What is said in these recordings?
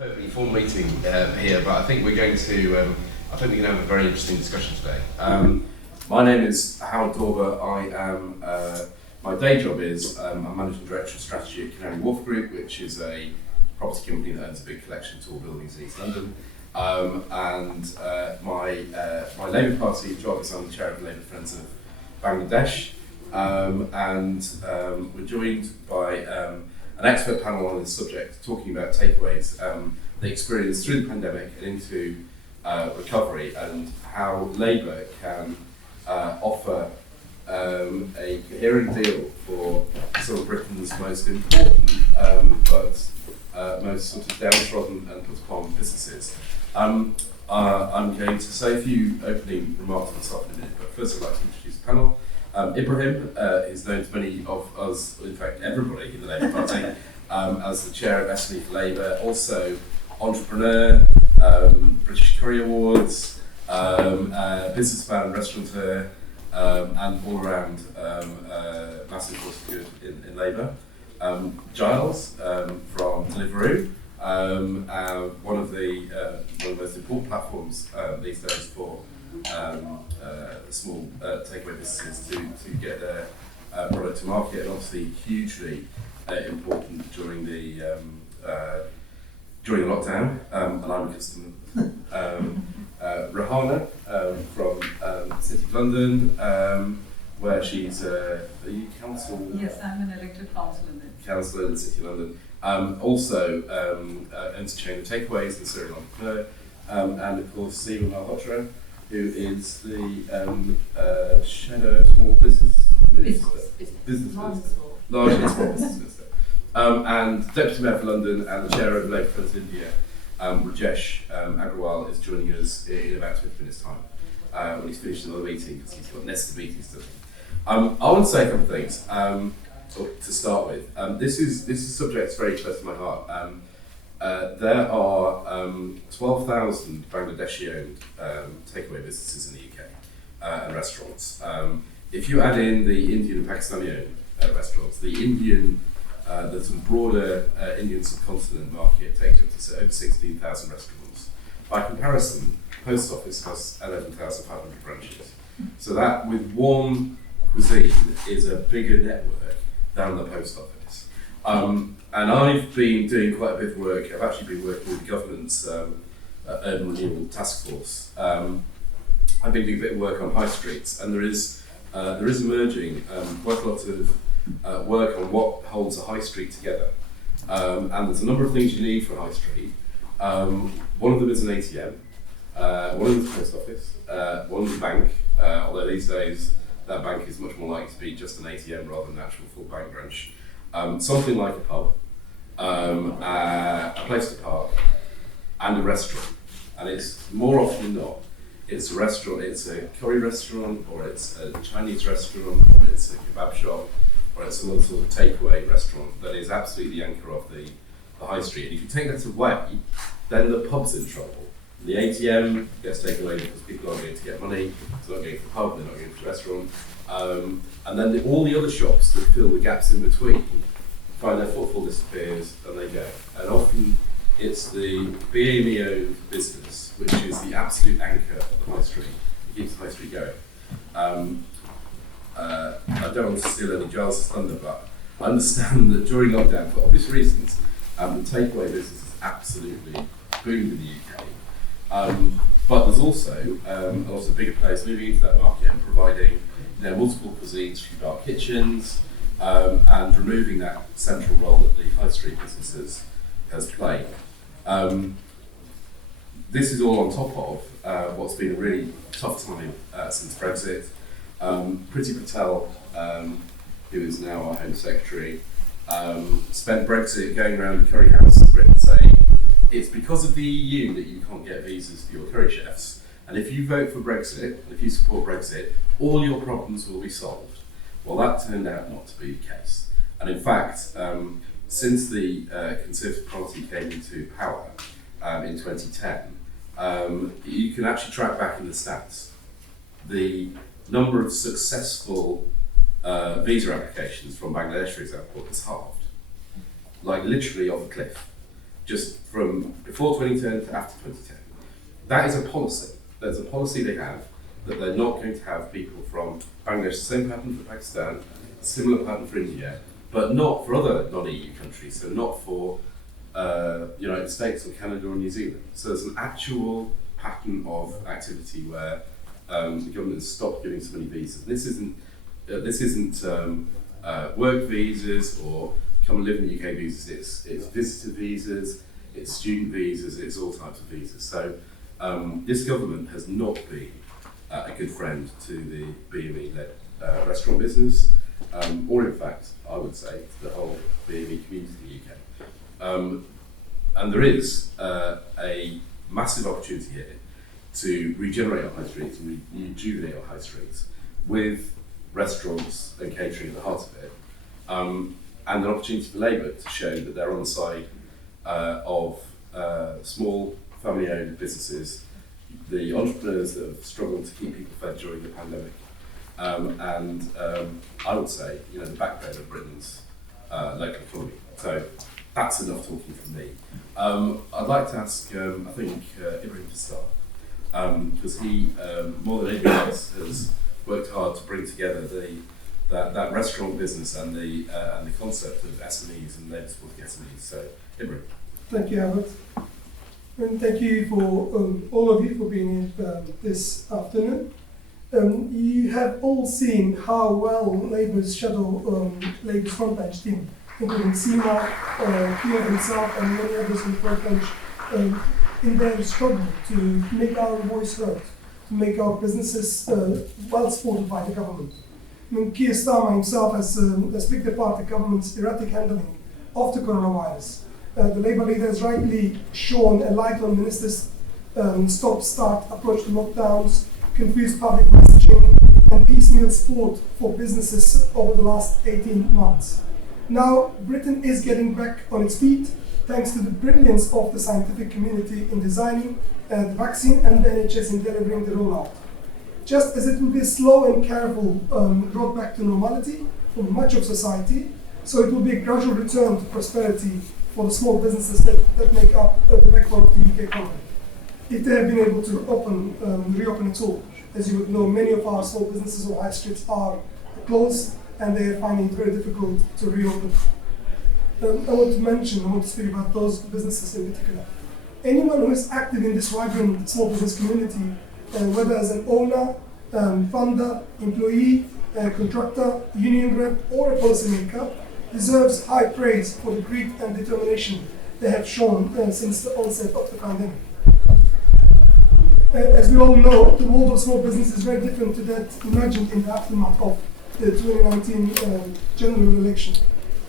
Perfectly formal meeting here, but I think we're going to. I think we're going to have a very interesting discussion today. My name is Howard Dorber. I am. My day job is I'm managing director of strategy at Canary Wharf Group, which is a property company that owns a big collection of tall buildings in East London. My Labour Party job is I'm the chair of the Labour Friends of Bangladesh, and we're joined by an expert panel on this subject, talking about takeaways, the experience through the pandemic and into recovery, and how Labour can offer a coherent deal for some of Britain's most important but most sort of downtrodden and put upon businesses. I'm going to say a few opening remarks myself in a minute, but first I'd like to introduce the panel. Ibrahim is known to many of us, in fact everybody in the Labour Party, as the chair of SME for Labour, also entrepreneur, British Curry Awards, businessman and restaurateur, and all around massive force of good in Labour. Giles from Deliveroo, one of the most important platforms these days for small takeaway businesses to get their product to market, and obviously hugely important during the lockdown, and I'm a customer. Rahana from City of London, where she's are you council? Yes, I'm an elected councillor in the City of London. Also entertain the takeaways and serial entrepreneur, and of course Stephen Malhotra, who is the shadow small business minister, largely small business minister, and Deputy Mayor for London and the chair of Labour Friends of India, Rajesh Agrawal, is joining us in about 20 minutes' time when he's finished another meeting, because he's got nested meetings to do. I want to say a couple of things to start with. This is a subject that's very close to my heart. There are 12,000 Bangladeshi-owned takeaway businesses in the UK and restaurants. If you add in the Indian and Pakistani-owned restaurants, the sort of broader Indian subcontinent market takes up to over 16,000 restaurants. By comparison, the Post Office has 11,500 branches. So that, with one cuisine, is a bigger network than the Post Office. And I've been doing quite a bit of work. I've actually been working with the government's Urban Renewal Task Force. I've been doing a bit of work on high streets, and there is emerging quite a lot of work on what holds a high street together. And there's a number of things you need for a high street. One of them is an ATM, one of them is the Post Office, one is a bank, although these days that bank is much more likely to be just an ATM rather than an actual full bank branch. Something like a pub, a place to park, and a restaurant. And it's more often than not, it's a restaurant, it's a curry restaurant, or it's a Chinese restaurant, or it's a kebab shop, or it's some other sort of takeaway restaurant that is absolutely the anchor of the high street. And if you take that away, then the pub's in trouble. The ATM gets taken away because people aren't going to get money, they're not going to the pub, they're not going to the restaurant. And then all the other shops that fill the gaps in between find their footfall disappears and they go. And often it's the BAME-owned business which is the absolute anchor of the high street. It keeps the high street going. I don't want to steal any Giles' thunder, but I understand that during lockdown, for obvious reasons, the takeaway business is absolutely boomed in the UK. But there's also a lot of bigger players moving into that market and providing multiple cuisines from dark kitchens, and removing that central role that the high street businesses has played. This is all on top of what's been a really tough time since Brexit. Priti Patel, who is now our Home Secretary, spent Brexit going around the curry house in Britain saying, it's because of the EU that you can't get visas for your curry chefs. And if you vote for Brexit, if you support Brexit, all your problems will be solved. Well, that turned out not to be the case. And in fact, since the Conservative Party came into power in 2010, you can actually track back in the stats. The number of successful visa applications from Bangladesh, for example, has halved. Like literally off a cliff. just from before 2010 to after 2010. That is a policy. There's a policy they have that they're not going to have people from Bangladesh, the same pattern for Pakistan, similar pattern for India, but not for other non-EU countries, so not for United States or Canada or New Zealand. So there's an actual pattern of activity where the government has stopped giving so many visas. This isn't work visas or come and live in the UK visas. It's visitor visas, it's student visas, it's all types of visas. So this government has not been a good friend to the BME-led restaurant business, or in fact, I would say, to the whole BME community in the UK. And there is a massive opportunity here to regenerate our high streets and rejuvenate our high streets with restaurants and catering at the heart of it, and an opportunity for Labour to show that they're on the side of small family-owned businesses, the entrepreneurs that have struggled to keep people fed during the pandemic, and I would say, the backbone of Britain's local economy. So that's enough talking from me. I'd like to ask, I think, Ibrahim to start, because he, more than anything else, has worked hard to bring together that restaurant business and the concept of SMEs and labour supporting SMEs. So, Ibrahim. Thank you, Albert. And thank you for all of you for being here this afternoon. You have all seen how well Labour's Labour's front bench team, including Seema, Kia himself, and many others in the front bench, in their struggle to make our voice heard, to make our businesses well supported by the government. Keir Starmer himself has picked apart the government's erratic handling of the coronavirus. The Labour leader has rightly shone a light on ministers' stop-start approach to lockdowns, confused public messaging, and piecemeal support for businesses over the last 18 months. Now, Britain is getting back on its feet thanks to the brilliance of the scientific community in designing the vaccine and the NHS in delivering the rollout. Just as it will be a slow and careful road back to normality for much of society, so it will be a gradual return to prosperity for the small businesses that make up the backbone of the UK economy. If they have been able to reopen at all. As you would know, many of our small businesses or high streets are closed and they are finding it very difficult to reopen. I want to speak about those businesses in particular. Anyone who is active in this vibrant small business community, whether as an owner, funder, employee, contractor, union rep, or a policymaker, deserves high praise for the grit and determination they have shown since the onset of the pandemic. As we all know, the world of small business is very different to that imagined in the aftermath of the 2019 general election.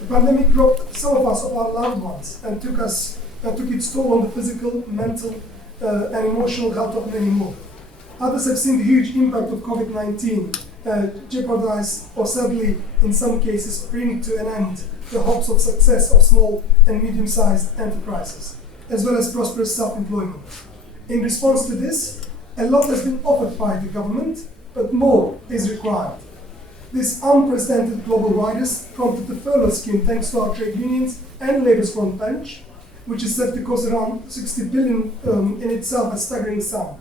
The pandemic robbed some of us of our loved ones and took its toll on the physical, mental, and emotional health of many more. Others have seen the huge impact of COVID-19 jeopardize, or sadly, in some cases, bring to an end the hopes of success of small and medium-sized enterprises, as well as prosperous self-employment. In response to this, a lot has been offered by the government, but more is required. This unprecedented global virus prompted the furlough scheme thanks to our trade unions and Labour's front bench, which is set to cost around 60 billion in itself, a staggering sum.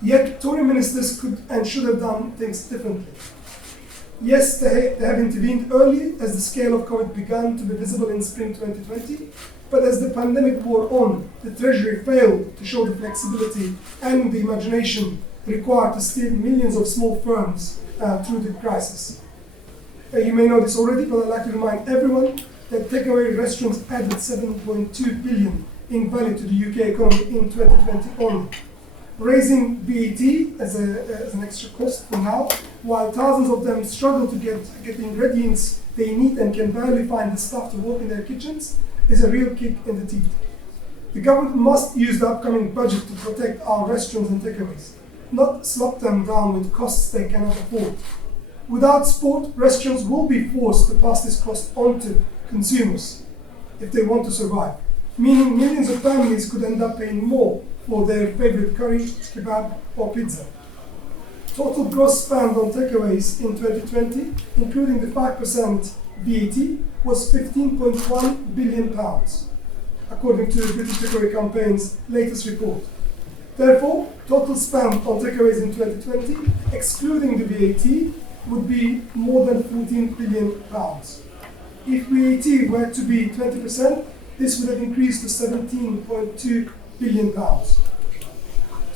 Yet Tory ministers could and should have done things differently. Yes, they have intervened early as the scale of COVID began to be visible in spring 2020, but as the pandemic wore on, the Treasury failed to show the flexibility and the imagination required to steer millions of small firms through the crisis. You may know this already, but I'd like to remind everyone that takeaway restaurants added 7.2 billion in value to the UK economy in 2020 only. Raising VAT as an extra cost for now, while thousands of them struggle to get the ingredients they need and can barely find the staff to work in their kitchens, is a real kick in the teeth. The government must use the upcoming budget to protect our restaurants and takeaways, not slap them down with costs they cannot afford. Without support, restaurants will be forced to pass this cost on to consumers if they want to survive, meaning millions of families could end up paying more for their favorite curry, kebab, or pizza. Total gross spend on takeaways in 2020, including the 5% VAT, was £15.1 billion. according to the British Takeaway Campaign's latest report. Therefore, total spend on takeaways in 2020, excluding the VAT, would be more than £14 billion. If VAT were to be 20%, this would have increased to £17.2 billion. To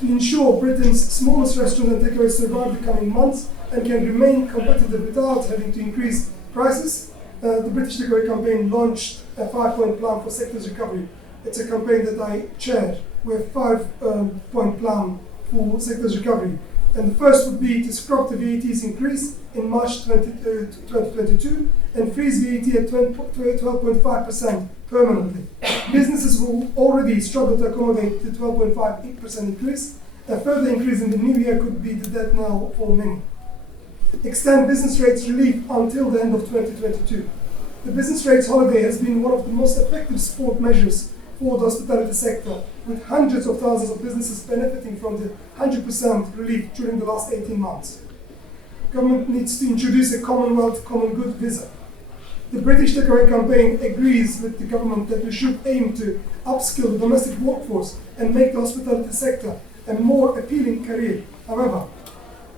ensure Britain's smallest restaurants and takeaways survive the coming months and can remain competitive without having to increase prices, the British Takeaway Campaign launched a 5-point plan for sector's recovery. It's a campaign that I chair, with 5-point plan for sector's recovery. And the first would be to scrap the VAT's increase in March 2022 and freeze VAT at 12.5% permanently. Businesses will already struggle to accommodate the 12.5% increase. A further increase in the new year could be the death knell for many. Extend business rates relief until the end of 2022. The business rates holiday has been one of the most effective support measures for the hospitality sector, with hundreds of thousands of businesses benefiting from the 100% relief during the last 18 months. Government needs to introduce a Commonwealth Common Good visa. The British Takeaway Campaign agrees with the government that we should aim to upskill the domestic workforce and make the hospitality sector a more appealing career. However,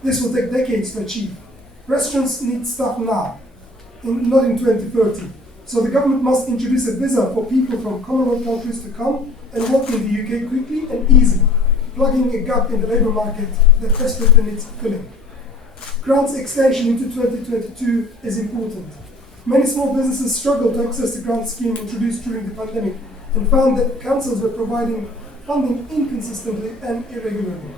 this will take decades to achieve. Restaurants need staff now, not in 2030. So the government must introduce a visa for people from Commonwealth countries to come and work in the UK quickly and easily, plugging a gap in the labour market that desperately needs filling. Grants extension into 2022 is important. Many small businesses struggled to access the grant scheme introduced during the pandemic and found that councils were providing funding inconsistently and irregularly.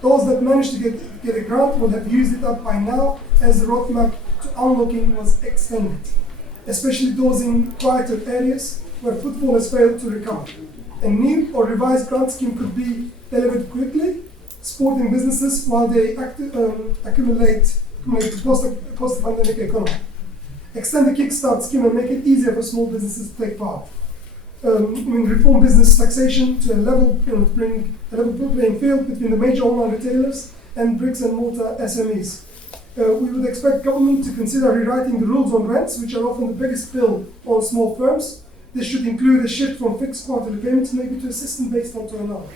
Those that managed to get a grant would have used it up by now, as the roadmap to unlocking was extended, especially those in quieter areas where footfall has failed to recover. A new or revised grant scheme could be delivered quickly, supporting businesses while they accumulate the post-pandemic economy. Extend the Kickstart scheme and make it easier for small businesses to take part. Reform business taxation to a level, bring a level playing field between the major online retailers and bricks and mortar SMEs. We would expect government to consider rewriting the rules on rents, which are often the biggest bill on small firms. This should include a shift from fixed quarterly payments maybe to a system based on turnover.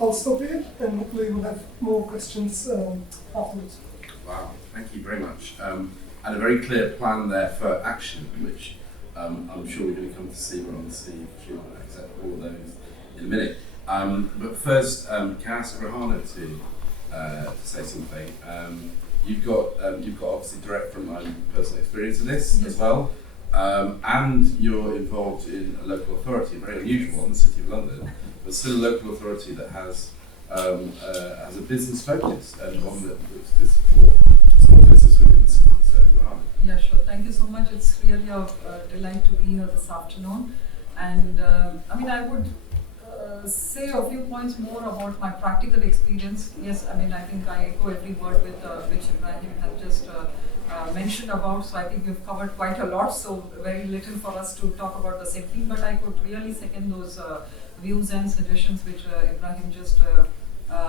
I'll stop here and hopefully we'll have more questions afterwards. Wow, thank you very much. And a very clear plan there for action, which I'm sure we're going to come to see on Steve. She'll accept all of those in a minute. But first, can I ask Rahana to say something? You've got obviously direct from my own personal experience in this as well, and you're involved in a local authority, a very unusual one, the City of London, but still a local authority that has a business focus and one that looks to support small business within the city. So, Rahana. Yeah, sure. Thank you so much. It's really a delight to be here this afternoon. And I would say a few points more about my practical experience. Yes, I think I echo every word with which Ibrahim had just mentioned about. So I think we've covered quite a lot. So very little for us to talk about the same thing. But I could really second those views and suggestions which Ibrahim just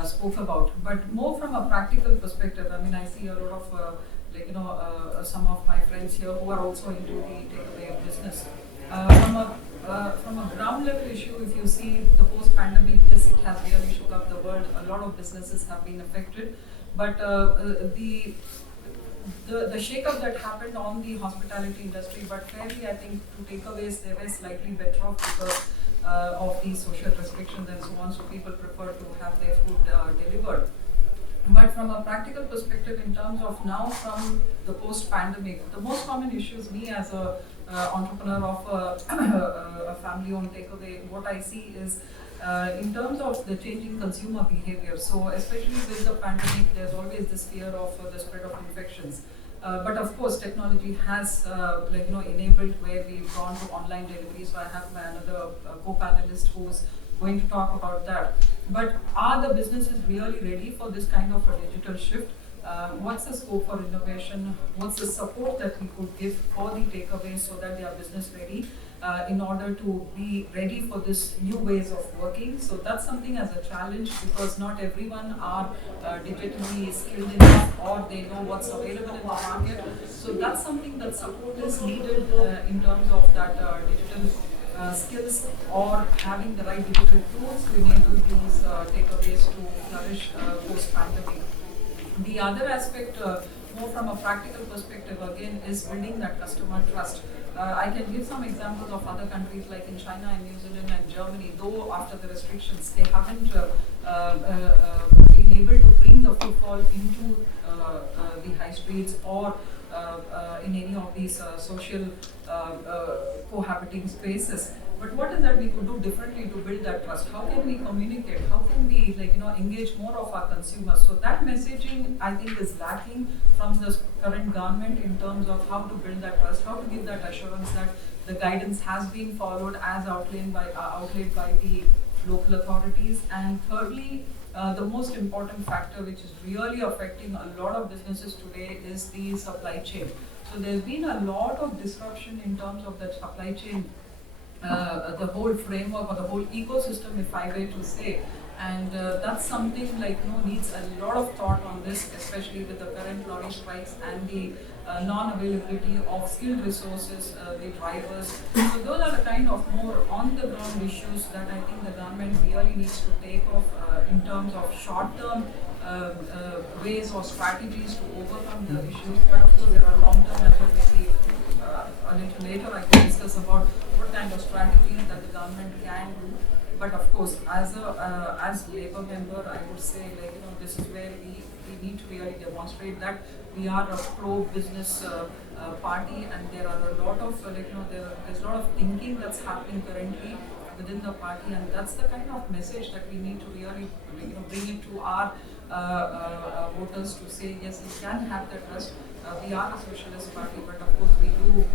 spoke about. But more from a practical perspective, I see a lot of some of my friends here who are also into the takeaway business. From a ground level issue, if you see the post-pandemic, yes, it has really shook up the world. A lot of businesses have been affected, but the shake-up that happened on the hospitality industry, but fairly, I think, to takeaways, they were slightly better off because of the social restrictions and so on. So people prefer to have their food delivered. But from a practical perspective, in terms of now from the post-pandemic, the most common issues, me as a entrepreneur of a family-owned takeaway, what I see is in terms of the changing consumer behavior. So especially with the pandemic, there's always this fear of the spread of infections. But of course, technology has enabled where we've gone to online delivery. So I have my another co-panelist who's going to talk about that. But are the businesses really ready for this kind of a digital shift? What's the scope for innovation? What's the support that we could give for the takeaways so that they are business ready in order to be ready for this new ways of working? So that's something as a challenge because not everyone are digitally skilled enough or they know what's available in the market. So that's something that support is needed in terms of that digital skills or having the right digital tools to enable these takeaways to flourish post-pandemic. The other aspect, more from a practical perspective, again, is building that customer trust. I can give some examples of other countries like in China and New Zealand and Germany, though after the restrictions, they haven't been able to bring the footfall into the high streets or in any of these social cohabiting spaces. But what is that we could do differently to build that trust? How can we communicate? How can we engage more of our consumers? So that messaging I think is lacking from the current government in terms of how to build that trust, how to give that assurance that the guidance has been followed as outlined by the local authorities. And thirdly, the most important factor which is really affecting a lot of businesses today is the supply chain. So there's been a lot of disruption in terms of that supply chain, the whole framework or the whole ecosystem, if I were to say. And that's something needs a lot of thought on this, especially with the current lorry strikes and the non-availability of skilled resources, the drivers. So those are the kind of more on-the-ground issues that I think the government really needs to take off in terms of short-term ways or strategies to overcome the issues. But of course, there are long-term as well. Maybe a little later I can discuss about what kind of strategies that the government can do. But of course, as Labour member, I would say this is where we need to really demonstrate that we are a pro-business party, and there are a lot of there's a lot of thinking that's happening currently within the party, and that's the kind of message that we need to really bring it to our voters to say yes, we can have that trust. We are a socialist party, but of course we do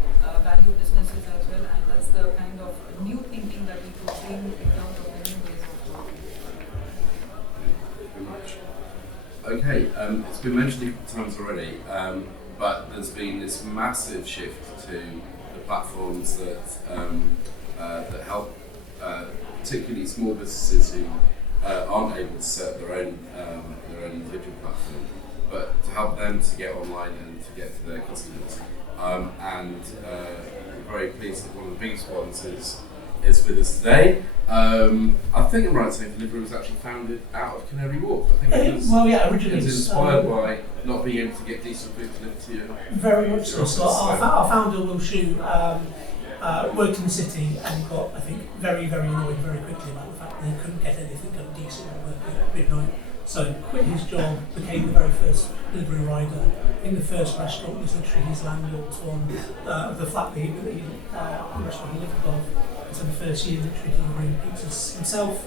value businesses as well, and that's the kind of new thinking that we could bring in terms of the new ways of working. Thank you very much. Okay, it's been mentioned a couple of times already, but there's been this massive shift to the platforms that that help particularly small businesses who aren't able to set their own individual platform, but to help them to get online and to get to their customers. And we're very pleased that one of the biggest ones is with us today. I think I'm right in saying Deliveroo was actually founded out of Canary Wharf. I think it was, originally it was inspired by not being able to get decent food delivered to you. Very much so. So our founder, Will Shu, worked in the city and got, I think, very, very annoyed very quickly about the fact that he couldn't get anything done decent at midnight. So quit his job, became the very first delivery rider. I think the first restaurant was literally his landlord's one, the flat the restaurant he lived above. So the first year literally delivering pizzas himself,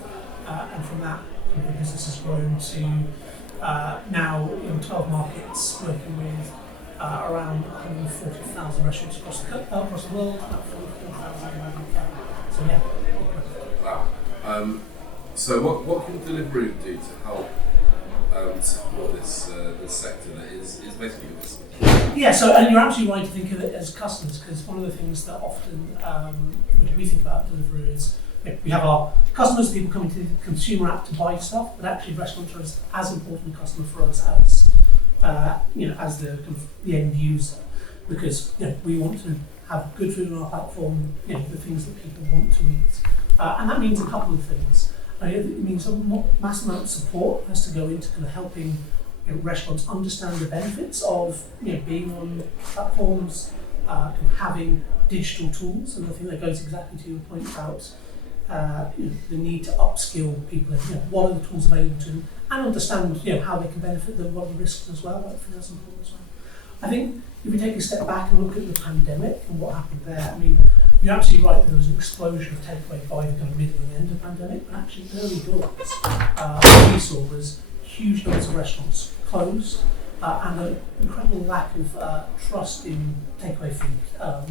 and from that the business has grown to now 12 markets, working with around 140,000 restaurants across the world, about 44,000 in America. So yeah. Wow. So what can Deliveroo do to help support this sector that is basically this? Yeah, so and you're absolutely right to think of it as customers, because one of the things that often we think about Deliveroo is we have our customers, people coming to the consumer app to buy stuff, but actually restaurants are as important a customer for us as as the end user, because we want to have good food on our platform, the things that people want to eat, and that means a couple of things. It means a massive amount of support has to go into kind of helping restaurants understand the benefits of being on platforms, having digital tools, and I think that goes exactly to your point about the need to upskill people. What are the tools available to them, and understand how they can benefit them, what are the risks as well. I think that's important as well. I think if we take a step back and look at the pandemic and what happened there, you're absolutely right that there was an explosion of takeaway by the kind of middle and end of the pandemic, but actually early doors, what we saw was huge numbers of restaurants closed, and an incredible lack of trust in takeaway food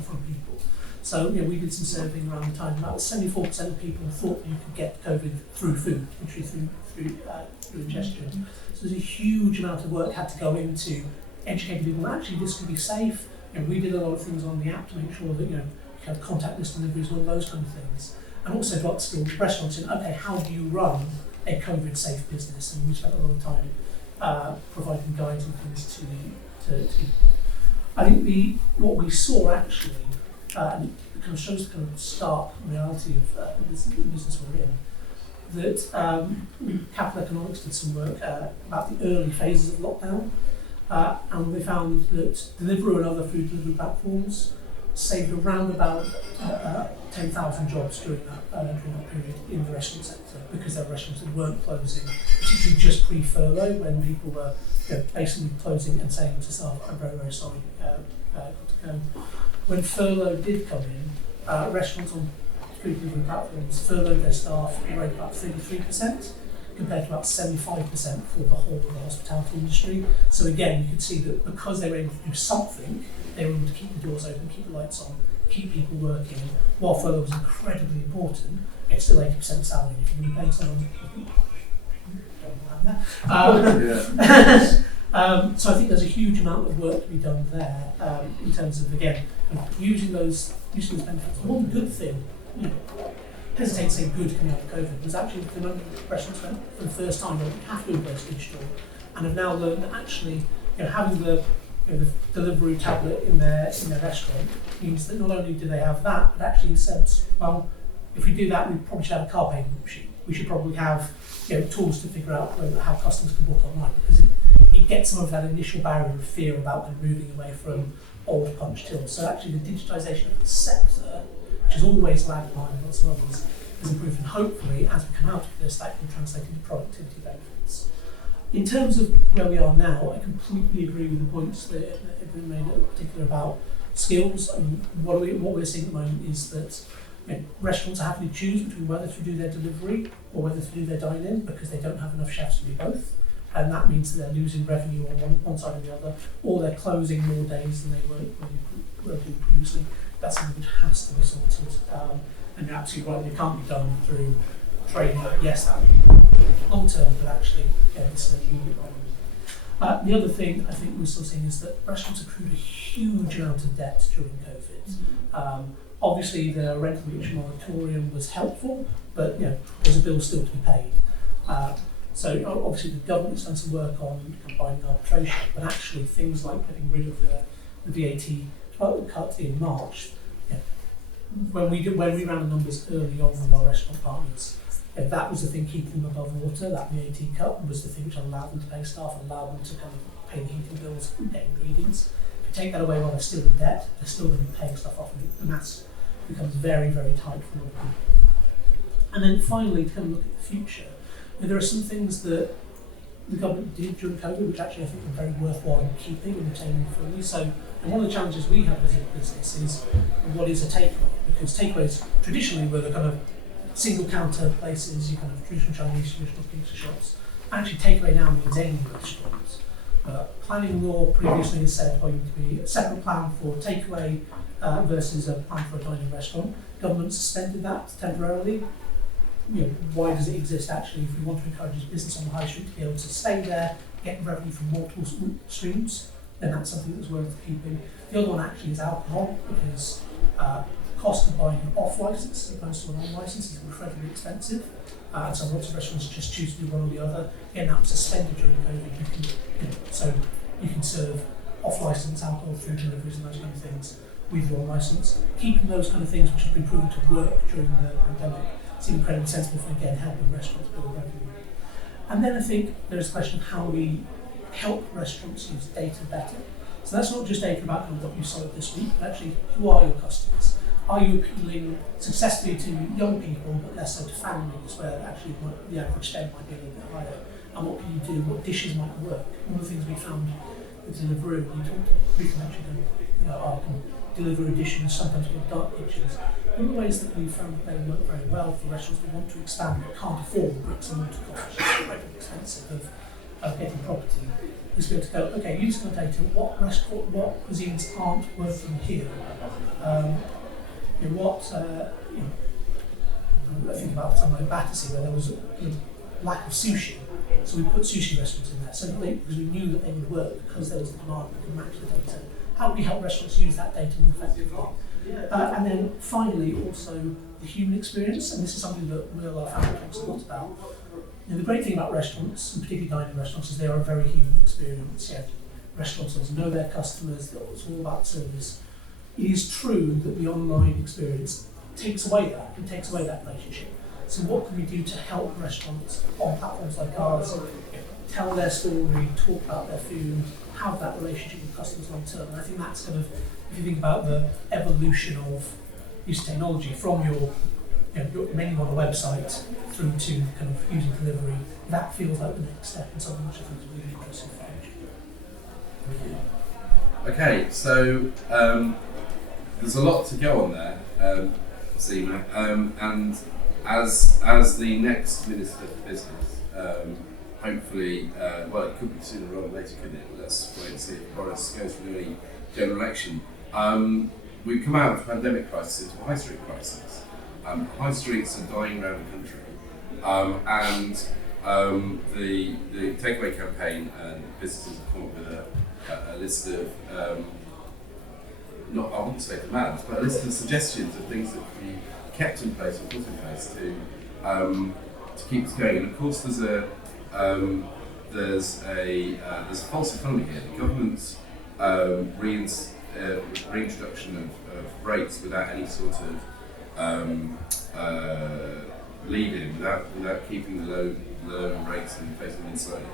from people. So we did some surveying around the time. About 74% of people thought you could get COVID through food, literally through ingestion. So there's a huge amount of work had to go into educating people. Actually, this can be safe. We did a lot of things on the app to make sure that you have contactless deliveries and all those kind of things, and also to upskill restaurants in how do you run a COVID safe business, and we spent a lot of time providing guides and things to I think what we saw actually and it kind of shows the kind of stark reality of the business we're in. That Capital Economics did some work about the early phases of lockdown, and they found that Deliveroo and other food delivery platforms saved around about 10,000 jobs during that period in the restaurant sector, because there were restaurants that weren't closing, particularly just pre-furlough, when people were basically closing and saying to staff, "I'm very, very sorry, got to go." When furlough did come in, restaurants on food delivery platforms furloughed their staff at a rate of about 33%, compared to about 75% for the whole of the hospitality industry. So again, you could see that because they were able to do something, they were able to keep the doors open, keep the lights on, keep people working. While furlough was incredibly important, it's still 80% of salary. If you're going to be paying someone, so I think there's a huge amount of work to be done there in terms of, again, using those benefits. One good thing, hesitate to say good coming out of COVID, was actually the number of restaurants went for the first time that we have to embrace digital, and have now learned that actually having the delivery tablet in their restaurant means that not only do they have that, but actually says, well, if we do that, we probably should have a car payment machine. We should probably have tools to figure out how customers can book online, because it gets some of that initial barrier of fear about kind of moving away from old punch tills. So actually the digitisation of the sector, which has always lagged behind lots of others, has improved, and hopefully as we come out of this, that can translate into productivity benefits. In terms of where we are now, I completely agree with the points that have been made, in particular about skills. What we're seeing at the moment is that restaurants are having to choose between whether to do their delivery or whether to do their dine-in, because they don't have enough chefs to do both. And that means that they're losing revenue on one side or the other, or they're closing more days than they were doing previously. That's something that has to be sorted. And you're absolutely right, it can't be done through training. Yes, that would be long term, but actually, this is a immediate problem. The other thing I think we're still seeing is that restaurants accrued a huge amount of debt during COVID. Obviously, the rental eviction moratorium was helpful, but there's a bill still to be paid. So obviously the government's done some work on combining arbitration, but actually things like getting rid of the VAT cut in March, when we ran the numbers early on with our restaurant partners, that was the thing keeping them above water. That VAT cut was the thing which allowed them to pay staff, allowed them to kind of pay the heating bills and get ingredients. If you take that away while they're still in debt, they're still going to be paying stuff off, and the maths becomes very, very tight for a lot of people. And then finally, to kind of look at the future, there are some things that the government did during COVID which actually I think are very worthwhile keeping and retaining fully. So, and one of the challenges we have as a business is what is a takeaway? Because takeaways traditionally were the kind of single counter places, your kind of traditional Chinese, traditional pizza shops. Actually, takeaway now means any restaurants. Planning law previously has said there to be a separate plan for takeaway versus a plan for a dining restaurant. Government suspended that temporarily. Why does it exist actually? If we want to encourage business on the high street to be able to stay there, get revenue from multiple streams, then that's something that's worth keeping. The other one actually is alcohol, because the cost of buying an off license as opposed to an on license is incredibly expensive. So lots of restaurants just choose to do one or the other. Again, that was suspended during COVID. So you can serve off license alcohol, food deliveries and those kind of things with your license. Keeping those kind of things which have been proven to work during the pandemic seem incredibly sensible for, again, helping restaurants build revenue. And then I think there's a question of how we help restaurants use data better. So that's not just data about what you sold this week, but actually, who are your customers? Are you appealing successfully to young people, but less so to families, where actually the average spend might be a little bit higher? And what can you do? What dishes might work? One of the things we found with Deliveroo, you talked briefly mentioned, I can deliver editions, sometimes with dark kitchens. One of the ways that we found that they work very well for restaurants that want to expand but can't afford the bricks and mortar costs, which is incredibly expensive of getting property, is be able to go, okay, using the data, what cuisines aren't working here? I think about something like Battersea, where there was a lack of sushi, so we put sushi restaurants in there, because we knew that they would work because there was a demand that could match the data. How do we help restaurants use that data more effectively? And then finally, also the human experience, and this is something that Will, our founder, talks a lot about. The great thing about restaurants, and particularly dining restaurants, is they are a very human experience. Restaurateurs know their customers, it's all about service. it is true that the online experience takes away that. It takes away that relationship. So what can we do to help restaurants on platforms like ours tell their story, talk about their food, have that relationship with customers long term? And I think that's kind of, if you think about the evolution of use of technology from your menu on a website through to kind of using delivery, that feels like the next step and something which I think is really interesting for the future. Okay, so there's a lot to go on there, Seema, and as the next Minister for Business, hopefully, well, it could be sooner rather than later, couldn't it? Let's wait and see if Boris goes for the general election. We've come out of the pandemic crisis into a high street crisis. High streets are dying around the country, and the takeaway campaign and businesses have come up with a list of I wouldn't say demands, but a list of suggestions of things that could be kept in place or put in place to keep us going. And of course, there's a false economy here. The government's reintroduction of rates without any sort of lead-in, without keeping the low rates and facing them inside,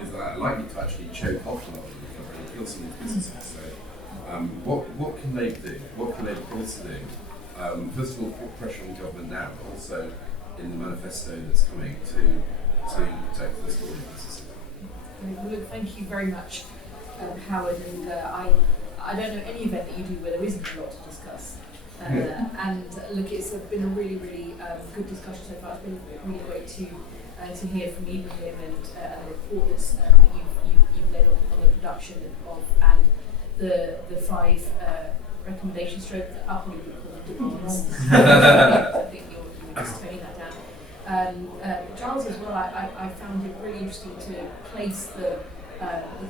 is likely to actually choke off a lot of the recovery and kill some of these businesses. So, what can they do? What can they also do? First of all, put pressure on the government now, but also in the manifesto that's coming to protect the small businesses. Well, look, thank you very much, Howard. And I don't know any event that you do where there isn't a lot to discuss. And look, it's been a really, really good discussion so far. It's been really great to hear from Ibrahim and the report that you've led on the production of and the 5 recommendation stroke that I'll probably call them demands. I think you're just toning that down. Giles as well, I found it really interesting to place the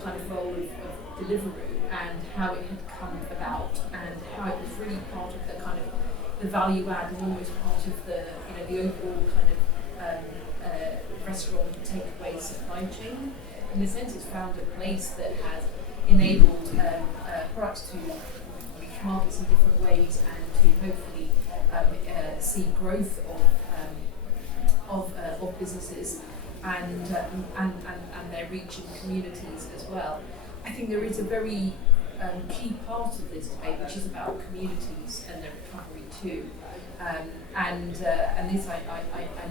kind of role of Deliveroo and how it had come about and how it was really part of the kind of the value add and almost part of the the overall kind of restaurant takeaway supply chain. In a sense, it's found a place that has enabled products to reach markets in different ways and to hopefully see growth of businesses and their reach in communities as well. I think there is a very key part of this debate which is about communities and their recovery too. And this I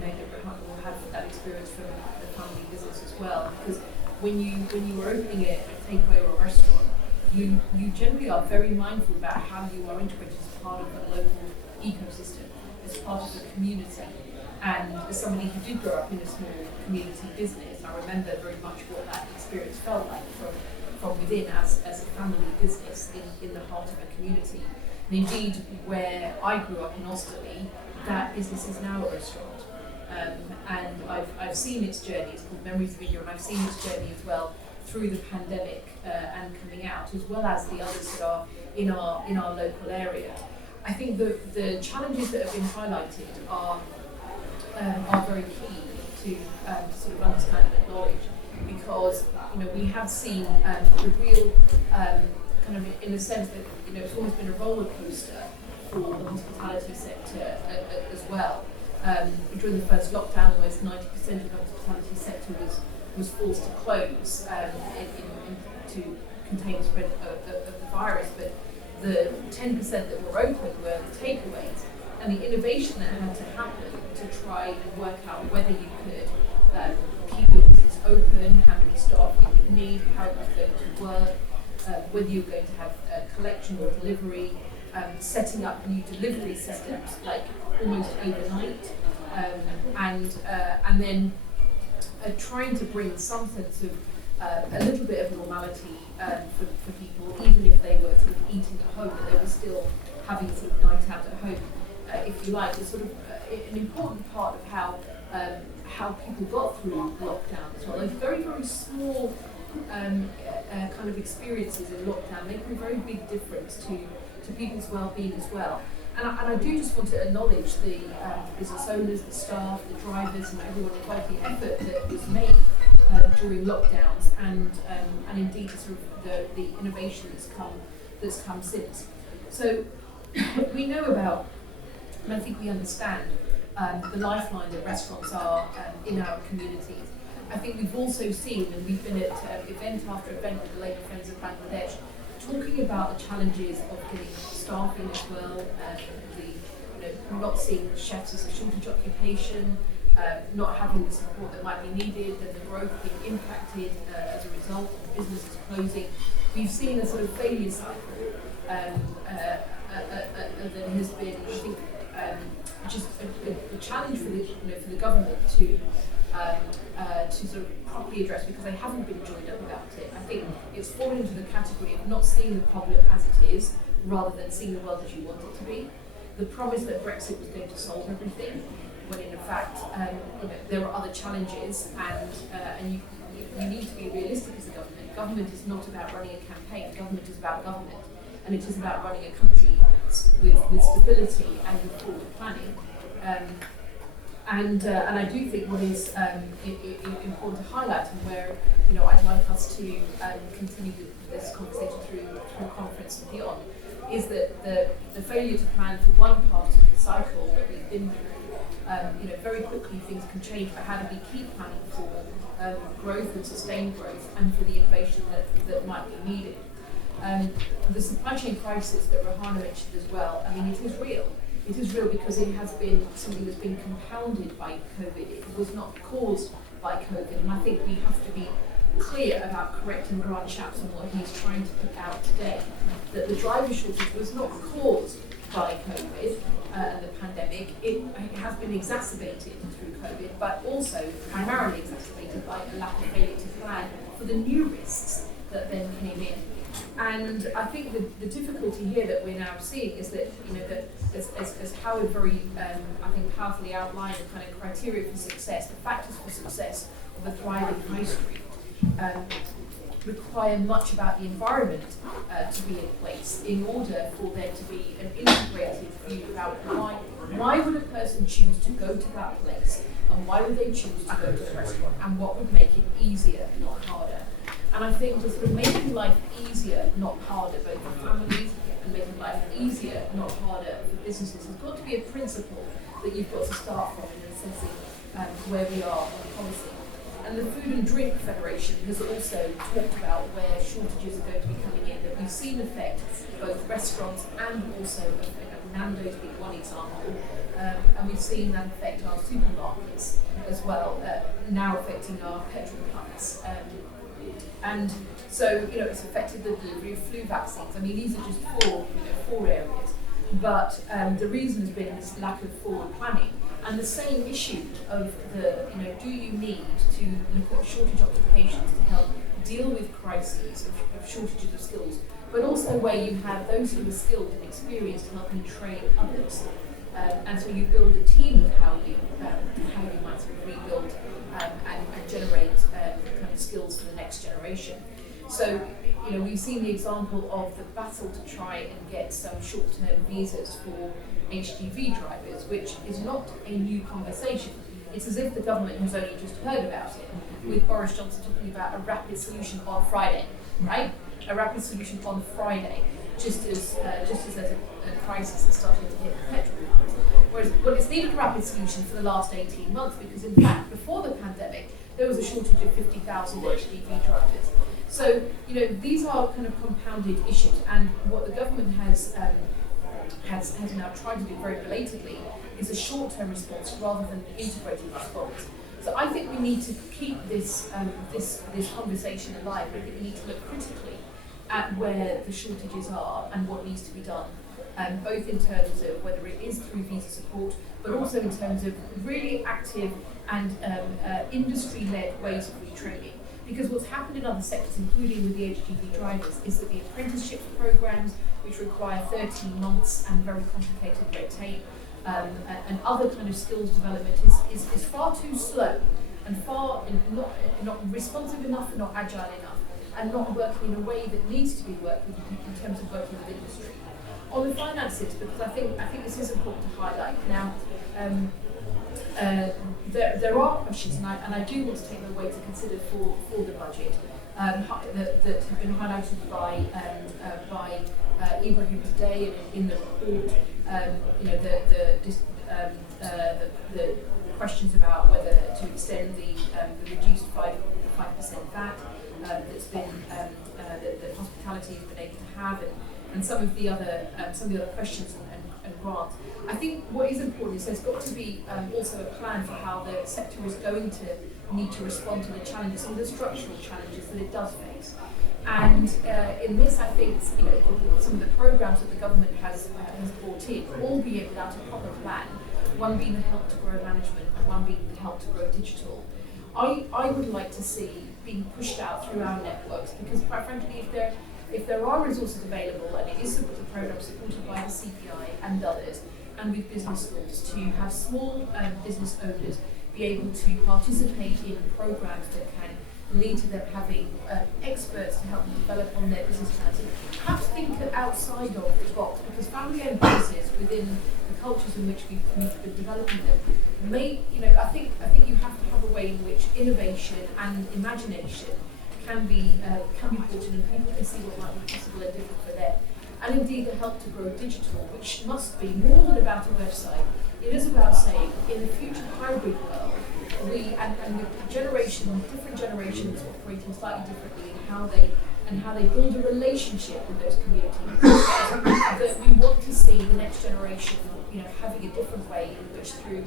know that Rahman will have that experience from the family business as well, because when you are opening a takeaway or a restaurant, you generally are very mindful about how you are integrated as part of the local ecosystem, as part of the community. And as somebody who did grow up in a small community business, I remember very much what that experience felt like from within as a family business in the heart of a community. And indeed, where I grew up in Osterley, that business is now a restaurant. And I've seen its journey. It's called Memories of India, and I've seen its journey as well through the pandemic and coming out, as well as the others that are in our local area. I think the challenges that have been highlighted are very key to sort of understand and acknowledge, because we have seen the real kind of, in the sense that it's almost been a roller coaster for the hospitality sector as well. During the first lockdown, almost 90% of the hospitality sector was forced to close to contain the spread of the virus, but the 10% that were open were the takeaways, and the innovation that had to happen to try and work out whether you could keep your business open, how many staff you would need, how it was going to work, whether you were going to have collection or delivery, setting up new delivery systems like almost overnight, and then trying to bring some sense of a little bit of normality for people, even if they were sort of eating at home, but they were still having sort of night out at home, if you like. It's sort of an important part of how people got through lockdown as well. Those very, very small kind of experiences in lockdown make a very big difference to people's well-being as well. And I do just want to acknowledge the business owners, the staff, the drivers, and everyone involved, the effort that was made during lockdowns, and indeed sort of the innovation that's come since. So we know about, and I think we understand, the lifeline that restaurants are in our communities. I think we've also seen, and we've been at event after event with the Labour Friends of Bangladesh, talking about the challenges of getting staffing as well, not seeing chefs as a shortage occupation, not having the support that might be needed, and the growth being impacted as a result of businesses closing. We've seen a sort of failure cycle that has been, I think, just a challenge for the government to sort of properly address, because they haven't been joined up about it. I think it's fallen into the category of not seeing the problem as it is, rather than seeing the world as you want it to be. The promise that Brexit was going to solve everything, when in fact there are other challenges, and you need to be realistic as a government. Government is not about running a campaign. Government is about government, and it is about running a country with stability and with forward planning. And I do think what is important to highlight, and where I'd like us to continue this conversation through conference and beyond, is that the failure to plan for one part of the cycle that we've been through. Very quickly things can change, but how do we keep planning for growth and sustained growth, and for the innovation that might be needed? The supply chain crisis that Rahana mentioned as well, I mean, it is real. It is real because it has been something that's been compounded by COVID. It was not caused by COVID, and I think we have to be clear about correcting Grant Shapps on what he's trying to put out today, that the driver shortage was not caused by COVID and the pandemic. It has been exacerbated through COVID, but also primarily exacerbated by a lack of failure to plan for the new risks that then came in. And I think the difficulty here that we're now seeing is that, that as Howard very, I think, powerfully outlined, the kind of criteria for success, the factors for success of a thriving high street, require much about the environment to be in place in order for there to be an integrated view about why would a person choose to go to that place, and why would they choose to go to the restaurant, and what would make it easier, not harder. And I think the sort of making life easier, not harder, both for families, and making life easier, not harder for businesses, has got to be a principle that you've got to start from in assessing where we are on policy. And the Food and Drink Federation has also talked about where shortages are going to be coming in, that we've seen affect both restaurants and also Nando's being one example, and we've seen that affect our supermarkets as well, now affecting our petrol pumps. And so, it's affected the delivery of flu vaccines. I mean, these are just four areas. But the reason has been this lack of forward planning. And the same issue of do you need to look at shortage occupations to help deal with crises of shortages of skills, but also where you have those who are skilled and experienced helping train others. And so you build a team of how you might sort of rebuild and generate kind of skills for the next generation. So, we've seen the example of the battle to try and get some short-term visas for HGV drivers, which is not a new conversation. It's as if the government has only just heard about it, with Boris Johnson talking about a rapid solution on Friday, right? A rapid solution on Friday, just as there's a crisis that's starting to hit the petrol pumps. Whereas, it's needed a rapid solution for the last 18 months, because in fact, before the pandemic, there was a shortage of 50,000 HGV drivers. So, these are kind of compounded issues, and what the government has now tried to do very belatedly is a short-term response rather than an integrated response. So I think we need to keep this conversation alive. I think we need to look critically at where the shortages are and what needs to be done, both in terms of whether it is through visa support, but also in terms of really active and industry-led ways of retraining. Because what's happened in other sectors, including with the HGV drivers, is that the apprenticeship programs, which require 13 months and very complicated red tape, and other kind of skills development is far too slow and not responsive enough and not agile enough, and not working in a way that needs to be worked with in terms of working with industry. On the finances, because I think this is important to highlight now. There are questions, and I do want to take the way to consider for the budget that have been highlighted by Ibrahim today in the report, the questions about whether to extend the reduced 5% VAT that's been that hospitality has been able to have, and some of the other questions and grants. I think what is important is there's got to be also a plan for how the sector is going to need to respond to the challenges, some of the structural challenges that it does face. And in this, I think some of the programs that the government has brought in, albeit without a proper plan, one being the help to grow management and one being the help to grow digital, I would like to see being pushed out through our networks, because quite frankly, if there are resources available, and it is a program supported by the CPI and others, and with business schools, to have small business owners be able to participate in programs that can lead to them having experts to help them develop on their business plans. And perhaps think outside of the box, because family-owned businesses within the cultures in which we've been developing them I think you have to have a way in which innovation and imagination can be brought in, and people can see what might be possible and different for them. And indeed the help to grow digital, which must be more than about a website. It is about saying, in the future hybrid world, and with different generations operating slightly differently in how they build a relationship with those communities, that we want to see the next generation, having a different way in which through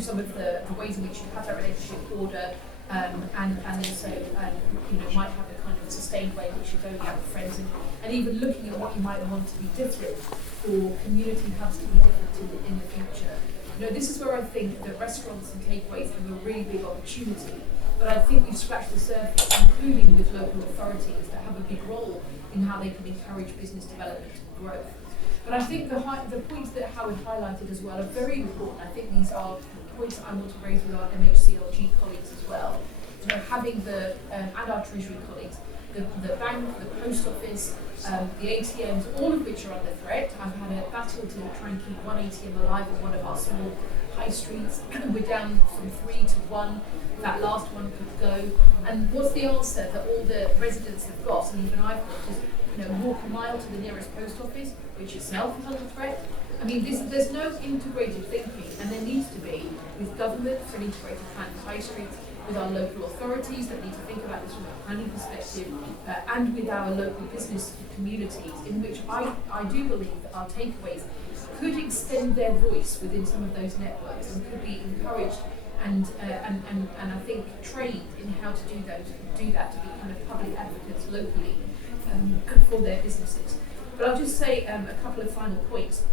some of the ways in which you have that relationship order, and also might have a kind of sustained way in which you're going out with friends, and even looking at what you might want to be different, for community hubs to be different in the future. This is where I think that restaurants and takeaways have a really big opportunity, but I think we've scratched the surface, including with local authorities that have a big role in how they can encourage business development and growth. But I think the points that Howard highlighted as well are very important. I think these are points that I want to raise with our MHCLG colleagues as well. Having and our Treasury colleagues, the bank, the post office, the ATMs, all of which are under threat. I've had a battle to try and keep one ATM alive on one of our small high streets. We're down from 3 to 1. That last one could go. And what's the answer that all the residents have got, and even I've got, is walk a mile to the nearest post office, which itself is under threat. I mean, there's no integrated thinking, and there needs to be, with government for an integrated plan for high streets, with our local authorities that need to think about this from a planning perspective, and with our local business communities, in which I do believe that our takeaways could extend their voice within some of those networks and could be encouraged and I think trained in how to do that, to be kind of public advocates locally for their businesses. But I'll just say a couple of final points.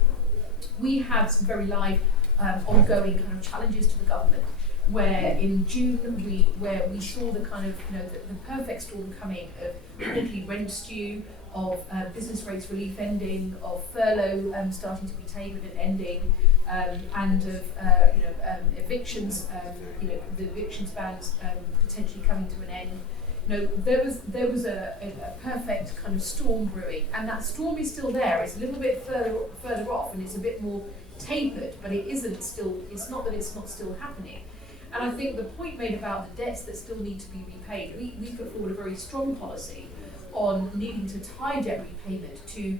We have some very live ongoing kind of challenges to the government, where in June we saw the kind of the perfect storm coming of quarterly rent due, of business rates relief ending, of furlough starting to be tabled and ending, and of evictions, the evictions bans potentially coming to an end. There was a perfect kind of storm brewing, and that storm is still there. It's a little bit further off, and it's a bit more tapered, but it isn't still. It's not that it's not still happening. And I think the point made about the debts that still need to be repaid, we put forward a very strong policy on needing to tie debt repayment to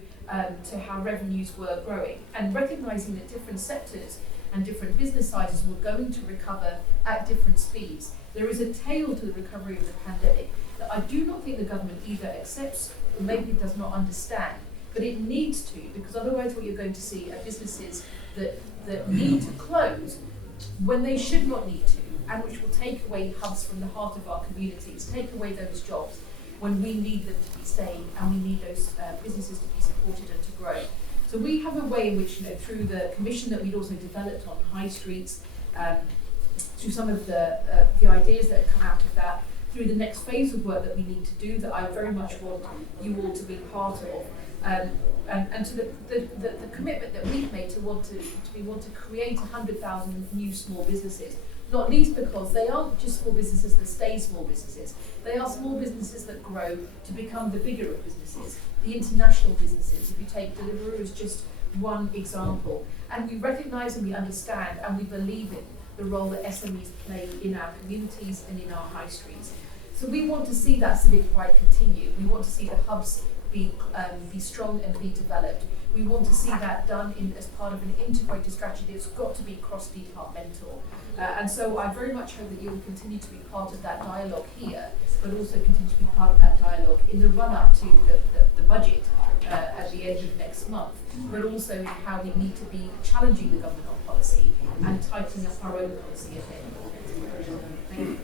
how revenues were growing, and recognising that different sectors and different business sizes were going to recover at different speeds. There is a tail to the recovery of the pandemic that I do not think the government either accepts or maybe does not understand, but it needs to, because otherwise what you're going to see are businesses that need to close when they should not need to, and which will take away hubs from the heart of our communities, take away those jobs when we need them to be staying, and we need those businesses to be supported and to grow. So we have a way in which, through the commission that we'd also developed on high streets, through some of the ideas that have come out of that, through the next phase of work that we need to do, that I very much want you all to be part of, and to the commitment that we've made to want to create 100,000 new small businesses. Not least because they aren't just small businesses that stay small businesses. They are small businesses that grow to become the bigger of businesses, the international businesses. If you take Deliveroo as just one example. And we recognise and we understand and we believe in the role that SMEs play in our communities and in our high streets. So we want to see that civic pride continue. We want to see the hubs be strong and be developed. We want to see that done as part of an integrated strategy. It's got to be cross-departmental. And so I very much hope that you will continue to be part of that dialogue here, but also continue to be part of that dialogue in the run-up to the budget at the end of next month, but also in how we need to be challenging the government on policy and tightening up our own policy ahead. Thank you.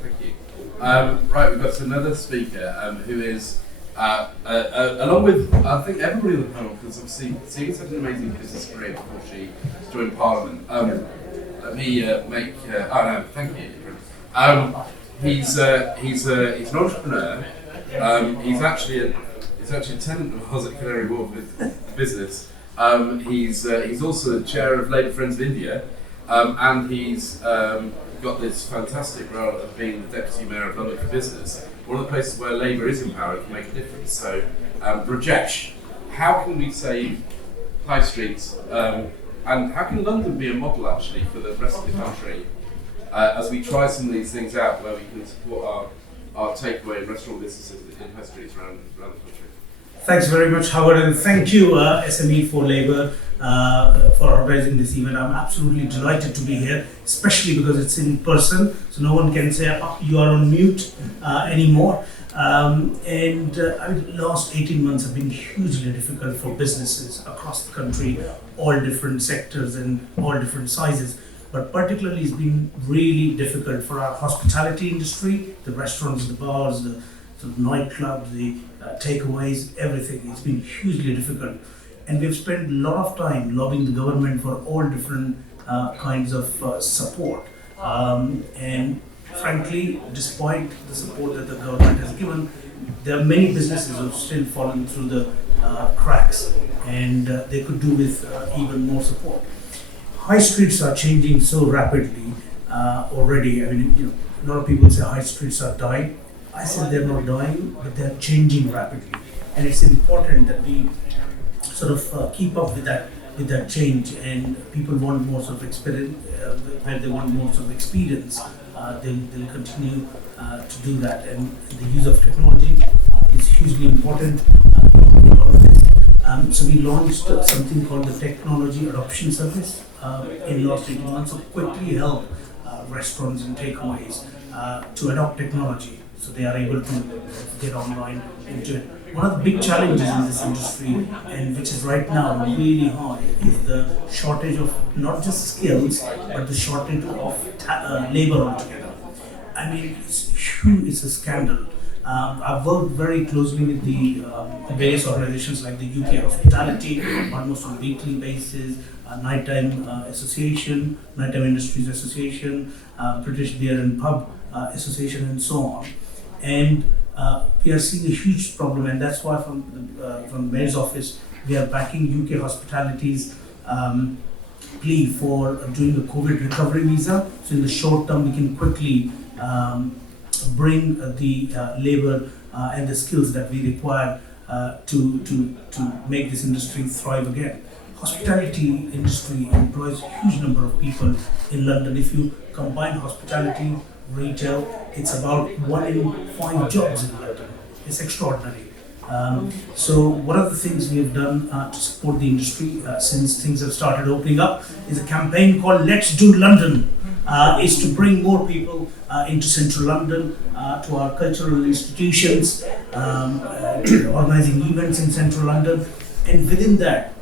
Thank you. Right, we've got another speaker who is, along with, I think, everybody on the panel, because obviously See's had an amazing business career before she joined Parliament. Let me make, oh no, thank you. He's an entrepreneur. He's actually a tenant of ours at Canary Wharf with business. He's also the chair of Labour Friends of India, and he's got this fantastic role of being the Deputy Mayor of London for Business, one of the places where Labour is empowered to make a difference. So, Rajesh, how can we save high streets, and how can London be a model actually for the rest of the country as we try some of these things out where we can support our takeaway and restaurant businesses in high streets around the country? Thanks very much, Howard, and thank you, SME for Labour, for organising this event. I'm absolutely delighted to be here, especially because it's in person, so no one can say you are on mute anymore. Last 18 months have been hugely difficult for businesses across the country, all different sectors and all different sizes. But particularly it's been really difficult for our hospitality industry, the restaurants, the bars, the sort of nightclubs, the takeaways, everything. It's been hugely difficult. And we've spent a lot of time lobbying the government for all different kinds of support. And frankly, despite the support that the government has given, there are many businesses who have still fallen through the cracks, and they could do with even more support. High streets are changing so rapidly already. I mean, a lot of people say high streets are dying. I said they're not dying, but they're changing rapidly, and it's important that we sort of keep up with that change. And people want more sort of experience, where they want more sort of experience. They'll continue to do that, and the use of technology is hugely important in all of this. So we launched something called the Technology Adoption Service in last 18 months to quickly help restaurants and takeaways to adopt technology, so they are able to get online into it. One of the big challenges in this industry, and which is right now really high, is the shortage of not just skills, but the shortage of labour altogether. I mean, it's a scandal. I've worked very closely with the various organisations like the UK Hospitality, almost on a weekly basis, Nighttime Association, Nighttime Industries Association, British Beer and Pub Association, and so on. And we are seeing a huge problem, and that's why from the Mayor's office we are backing UK Hospitality's plea for doing a COVID recovery visa. So in the short term, we can quickly bring the labour and the skills that we require to make this industry thrive again. Hospitality industry employs a huge number of people in London. If you combine hospitality, retail, it's about 1 in 5 jobs in London. It's extraordinary. So one of the things we have done to support the industry since things have started opening up is a campaign called Let's Do London. Is to bring more people into central London, to our cultural institutions, to organising events in central London. And within that,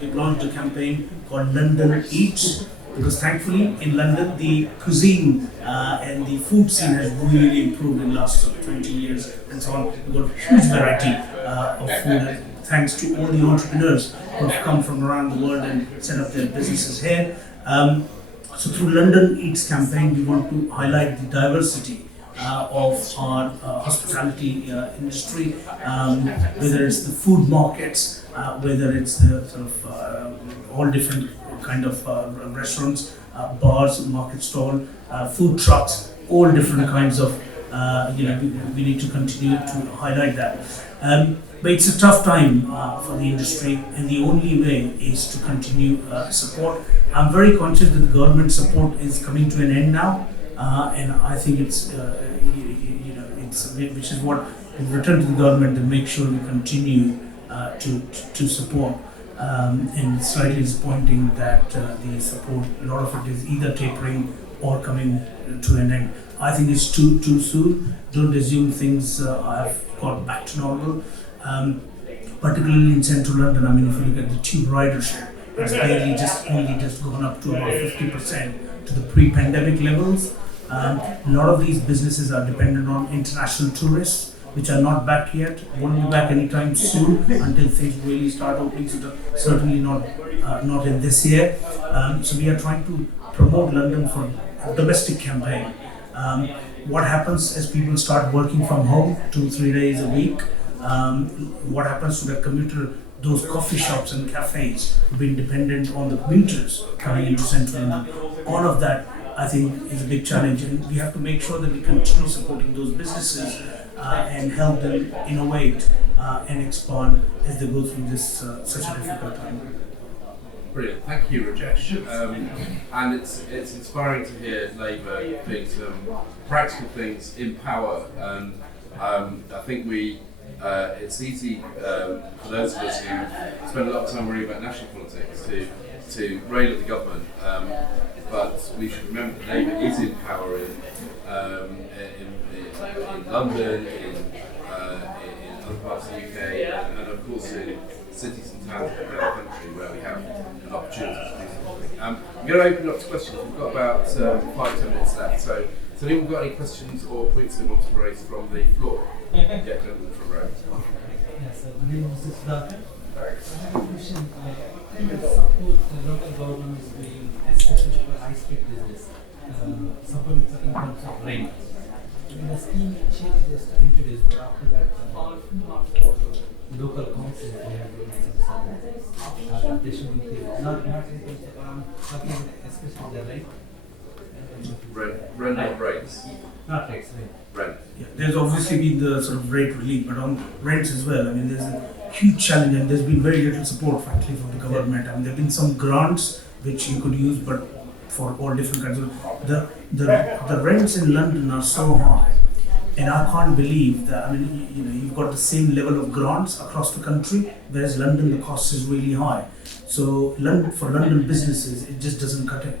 we've launched a campaign called London Eats, because thankfully in London the cuisine and the food scene has really improved in the last 20 years and so on. We've got a huge variety of food, thanks to all the entrepreneurs who have come from around the world and set up their businesses here. So through London Eats campaign, we want to highlight the diversity of our hospitality industry, whether it's the food markets, whether it's the sort of all different kind of restaurants, bars, market stall, food trucks, all different kinds of, we need to continue to highlight that. But it's a tough time for the industry, and the only way is to continue support. I'm very conscious that the government support is coming to an end now, and I think it's, which is what we've returned to the government to make sure we continue to support. And it's slightly disappointing that the support, a lot of it is either tapering or coming to an end. I think it's too soon. Don't assume things have got back to normal. Particularly in central London, I mean, if you look at the tube ridership, it's only just gone up to about 50% to the pre-pandemic levels. A lot of these businesses are dependent on international tourists, which are not back yet, won't be back anytime soon until things really start opening, so certainly not in this year. So we are trying to promote London for a domestic campaign. What happens as people start working from home 2-3 days a week? What happens to the commuter? Those coffee shops and cafes have been dependent on the commuters coming into central London. All of that, I think, is a big challenge, and we have to make sure that we continue supporting those businesses and help them innovate and expand as they go through this such a difficult time. Brilliant, thank you, Rajesh. And it's inspiring to hear Labour doing some practical things in power. And I think it's easy for those of us who spend a lot of time worrying about national politics to rail at the government. But we should remember that Labour is in power in London, in other parts of the UK, and of course in cities and towns around the country where we have an opportunity to do something. I'm going to open up to questions. We've got about 5-10 minutes left. So, has anyone got any questions or points they want to raise from the floor? Yeah, gentlemen from row. Yes, my name is Siddharth. I have a question. I will support the local governments doing, especially for high-speed business, supporting in terms of rent. When the scheme initially just introduced, but after that, local councils they are doing some support. They should increase, not in terms of talking especially the rent. Rent not rates. Not rates, rent. Rent. Yeah, there's obviously been the sort of rate relief, but on rents as well, I mean, there's a huge challenge, and there's been very little support, frankly, from the government. I mean, there have been some grants which you could use, but for all different kinds of the rents in London are so high, and I can't believe that. I mean, you've got the same level of grants across the country, whereas London the cost is really high. So for London businesses, it just doesn't cut it.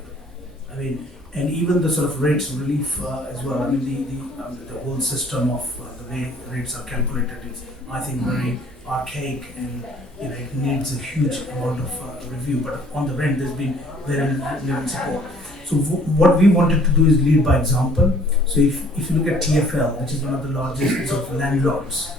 I mean. And even the sort of rates relief as well. I mean, the whole system of the way rates are calculated is, I think, very archaic, and it needs a huge amount of review. But on the rent, there's been very little support. So what we wanted to do is lead by example. So if you look at TfL, which is one of the largest sort of landlords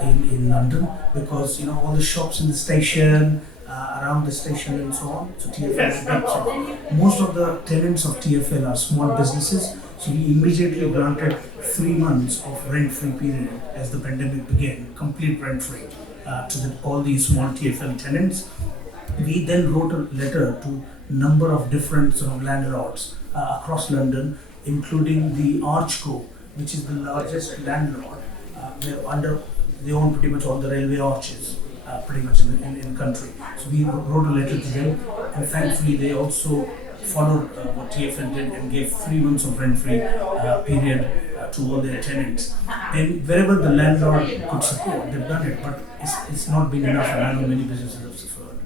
in London, because all the shops in the station. Around the station and so on. So TfL is big. So most of the tenants of TfL are small businesses. So we immediately granted 3 months of rent-free period as the pandemic began, complete rent-free to all these small TfL tenants. We then wrote a letter to a number of different sort of landlords across London, including the Archco, which is the largest landlord. They own pretty much all the railway arches. Pretty much in the country. So we wrote a letter to them, and thankfully they also followed what TfL did and gave 3 months of rent-free period to all their tenants. And wherever the landlord could support, they've done it, but it's not been enough, and I know many businesses have suffered.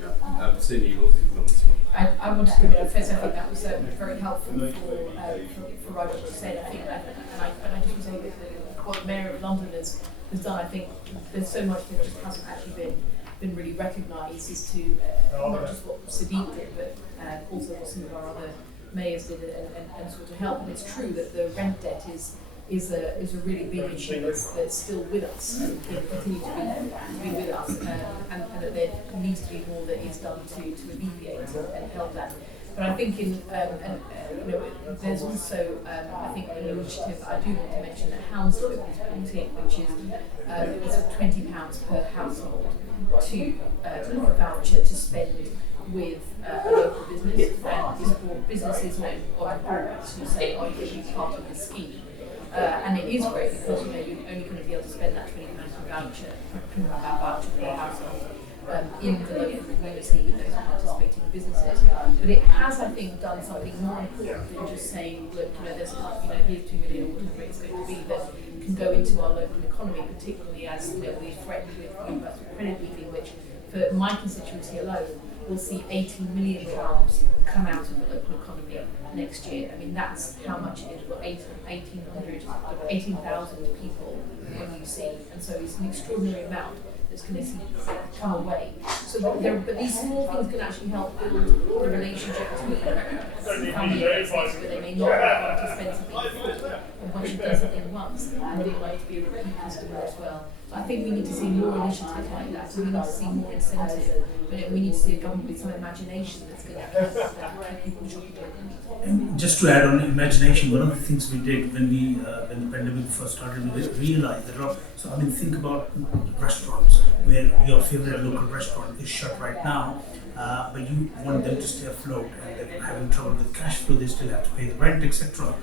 Yeah, Cindy, you'll think on this one. I wanted to go first. I think that was very helpful for Roger to say. I think, and I just want to say that what the Mayor of London has done. I think there's so much that just hasn't actually been really recognised as to not just what Sadiq did, but also what some of our other mayors did and sort of help. And it's true that the rent debt is a really big issue that's still with us and will continue to be with us, and that there needs to be more that is done to alleviate and help that. But I think there's also I think an initiative I do want to mention that Hounslow is putting, which is it's £20 per household to a voucher to spend with a local business, and is for businesses on board who say, "Oh, you should be part of the scheme." And it is great because you're only going to be able to spend that £20 voucher per household in the local community with those participating businesses. But it has, I think, done something more important than just saying, look, there's here's 2 million or whatever it's going to be, that can go into our local economy, particularly as we're threatened with universal credit leaving, which for my constituency alone will see £18 million come out of the local economy next year. I mean, that's how much it is. Well, 18,000 people when you see, and so it's an extraordinary amount that's going to come away. So but these small things can actually help build the relationship between family and business, where they may not want to spend something before, and once you've done something once, and they'd like to be a repeat customer as well. So I think we need to see more initiatives like that. So we need to see more incentive, but we need to see a government with some imagination that's going to keep people shopping. And just to add on imagination, one of the things we did when the pandemic first started, we realized that think about restaurants where your favorite local restaurant is shut right now, but you want them to stay afloat and they're having trouble with cash flow, they still have to pay the rent, etc.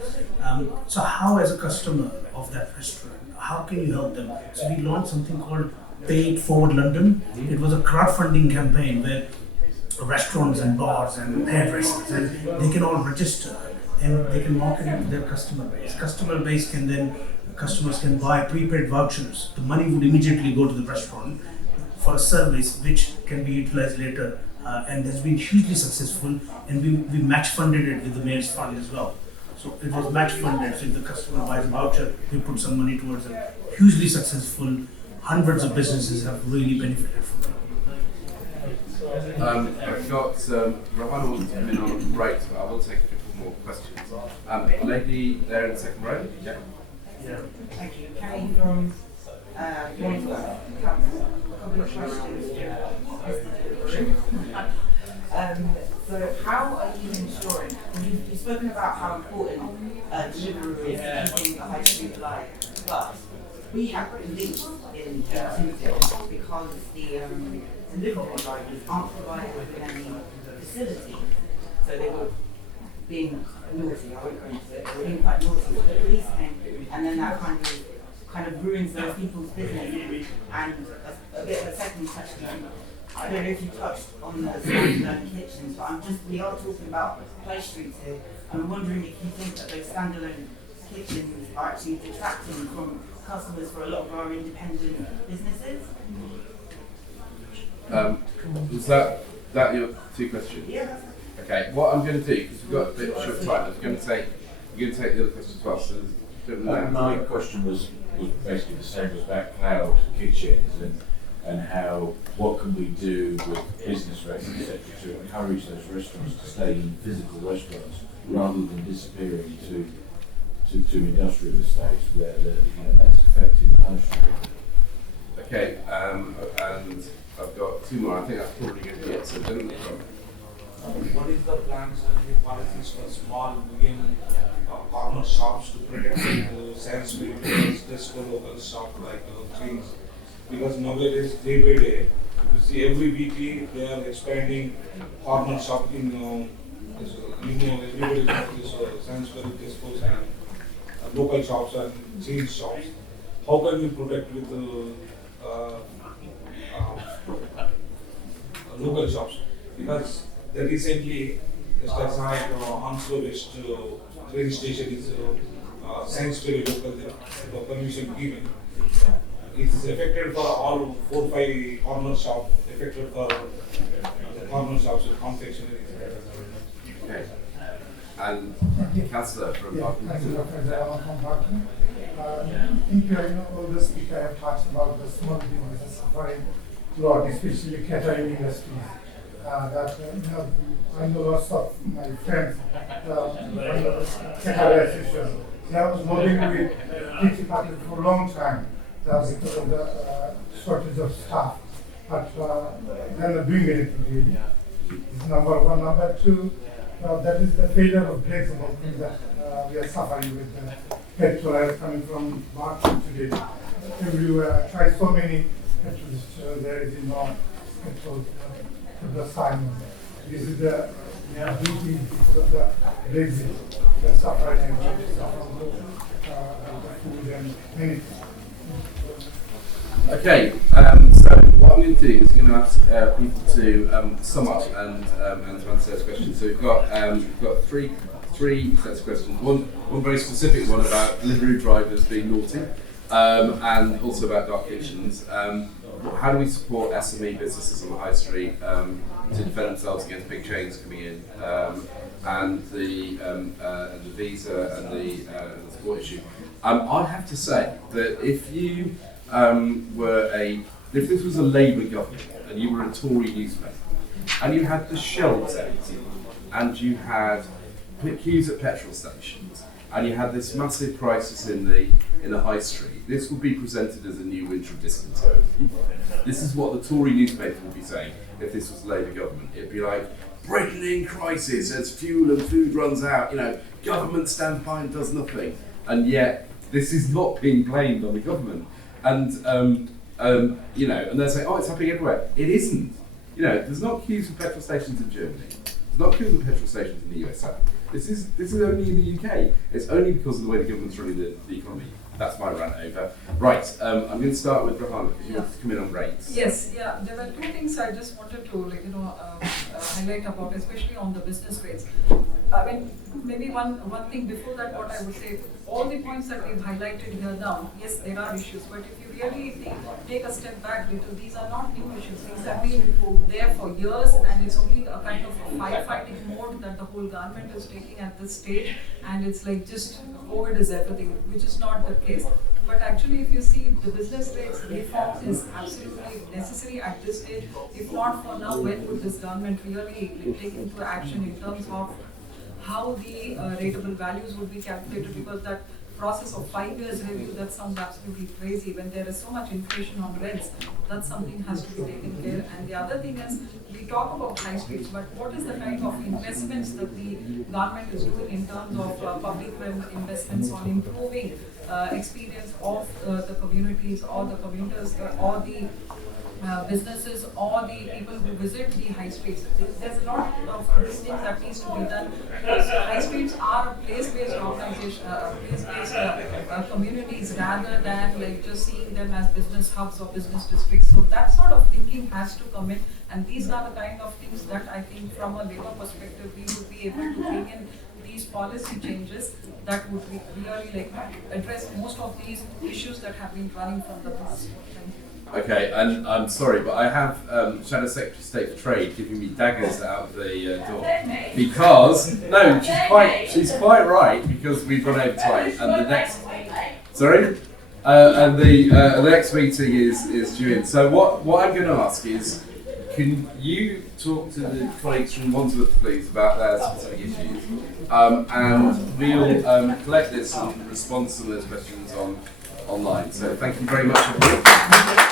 So how, as a customer of that restaurant, how can you help them? So we launched something called Pay It Forward London. It was a crowdfunding campaign where restaurants and bars and hairdressers, and they can all register and they can market it to their customer base. Customers can buy prepaid vouchers. The money would immediately go to the restaurant for a service which can be utilized later, and has been hugely successful, and we match funded it with the Mayor's Fund as well. So it was match funded, so if the customer buys a voucher, we put some money towards it. Hugely successful, hundreds of businesses have really benefited from it. I've got Rohan wants to come in on a break, but I will take a couple more questions. Lady there in the second row. Yeah. Thank you. Carrie from Wandsworth. A couple of questions. So how are you ensuring, you've spoken about how important delivery is to keeping the high street alive, but we have police in Tuesday because the delivery drivers aren't provided with any facility. So they were being naughty, I won't go into it, they were being quite naughty. So the police came, and then that kind of ruins those people's business. And a bit of a second question, I don't know if you touched on the standalone kitchens, but we are talking about high streets here. I'm wondering if you think that those standalone kitchens are actually detracting from customers for a lot of our independent businesses. Was that your two questions? Yeah. Okay. What I'm going to do, because we've got a bit short time, I'm going to take the other question as well. So my question was basically the same as about cloud kitchens and what can we do with business rates, etc., to encourage those restaurants to stay in physical restaurants rather than disappearing to industrial estates where that's affecting the high street. Okay, and I've got two more. I think that's probably going to be it. So gentlemen. What is the plans and policies for small, medium corner shops to protect the Sainsbury because just for local shop like chains? Because nowadays, day by day, you see every weekly they are expanding corner shop in, everybody knows this Sainsbury, Tesco's and local shops and chain shops. How can we protect with local shops? Because recently, just as I Hounslow West train station is Sainsbury local, the permission given. It's affected for all 4-5 corner shops, affected for the corner shops with confectionery. Okay. And Councillor from Barking. I think all the speaker have talked about the small businesses suffering a lot, especially catering industries. I know lots of my friends, catering association. They was lobbying with kitchen department for a long time because of the shortage of staff. But they're not doing anything really. It's number one. Number two, that is the failure of flexible things that we are suffering with the petrol coming from Barking today. Everywhere, I tried so many petrol stations, there is no petrol to the sign. This is the duty because of the Brexit. We are suffering and we suffer the food and many things. Okay, so what I'm going to do is going to ask people to sum up and to answer those questions. So we've got three sets of questions. One very specific one about delivery drivers being naughty, and also about dark kitchens. How do we support SME businesses on the high street to defend themselves against big chains coming in, and the visa and the support issue? I have to say that if you if this was a Labour government and you were a Tory newspaper and you had the shelves empty and you had queues at petrol stations and you had this massive crisis in the high street, this would be presented as a new winter of discontent. This is what the Tory newspaper would be saying if this was the Labour government. It'd be like, Britain crisis as fuel and food runs out, government stands by and does nothing. And yet, this is not being blamed on the government. And, and they're saying, oh, it's happening everywhere. It isn't. There's not queues for petrol stations in Germany. There's not queues for petrol stations in the USA. This is only in the UK. It's only because of the way the government's running the economy. That's my rant over. Right, I'm going to start with Rahana, because you want to come in on rates. Yes, yeah. There were two things I just wanted to highlight about, especially on the business rates. I mean, maybe one thing before that, what I would say, all the points that we've highlighted here now, yes, there are issues, but if you really take a step back little, these are not new issues. These have been there for years, and it's only a kind of a firefighting mode that the whole government is taking at this stage, and it's like just COVID is everything, which is not the case. But actually, if you see, the business rates reform is absolutely necessary at this stage. If not for now, when would this government really take into action in terms of how the rateable values would be calculated? Because that process of 5 years review, that sounds absolutely crazy. When there is so much inflation on rents, that's something has to be taken care. And the other thing is, we talk about high streets, but what is the kind of investments that the government is doing in terms of public investments on improving experience of the communities or the commuters or the businesses or the people who visit the high streets? There's a lot of these things that needs to be done, because high streets are a place-based organization, place-based communities, rather than like just seeing them as business hubs or business districts. So that sort of thinking has to come in, and these are the kind of things that I think from a Labour perspective we would be able to bring in these policy changes that would really address most of these issues that have been running from the past. Thank you. Okay, and I'm sorry, but I have Shadow Secretary of State for Trade giving me daggers out of the door, because she's quite right, because we've run over time, and the next the next meeting is due in. So what I'm going to ask is, can you talk to the colleagues from Wandsworth, please, about their specific issues, and we'll collect this and respond to some of those questions online. So thank you very much, everybody.